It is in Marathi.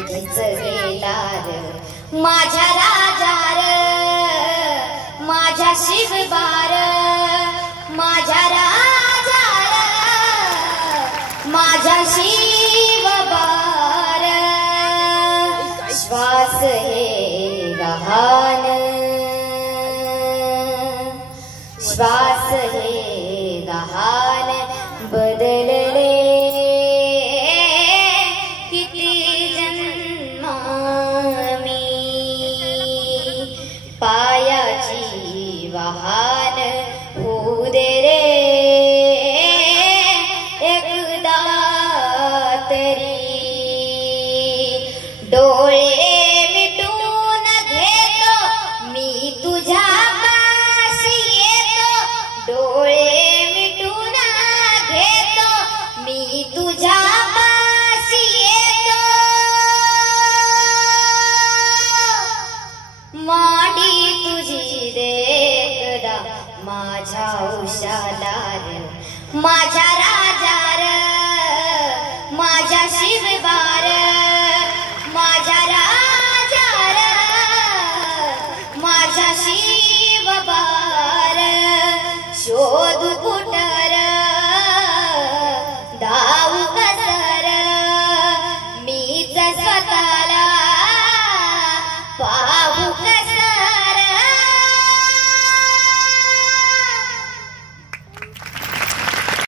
कधीच गेला र माझ्या राजा र माझ्या शिवबार माझ्या राजा र माझ्या शिवबार श्वास हे गहान श्वास हे गहान बदलले पायाची वाहन होऊ दे रे एकदा तरी डोळे मिटून घेतो मी तुझ्या पाशी येतो डोळे मिटून घेतो मी तुझ्या पाशी येतो माडी तुझी देखदा माझ्या उशाला र माझ्या राजा र माझ्या शिवबार माझ्या राजा र माझ्या शिवबार शोध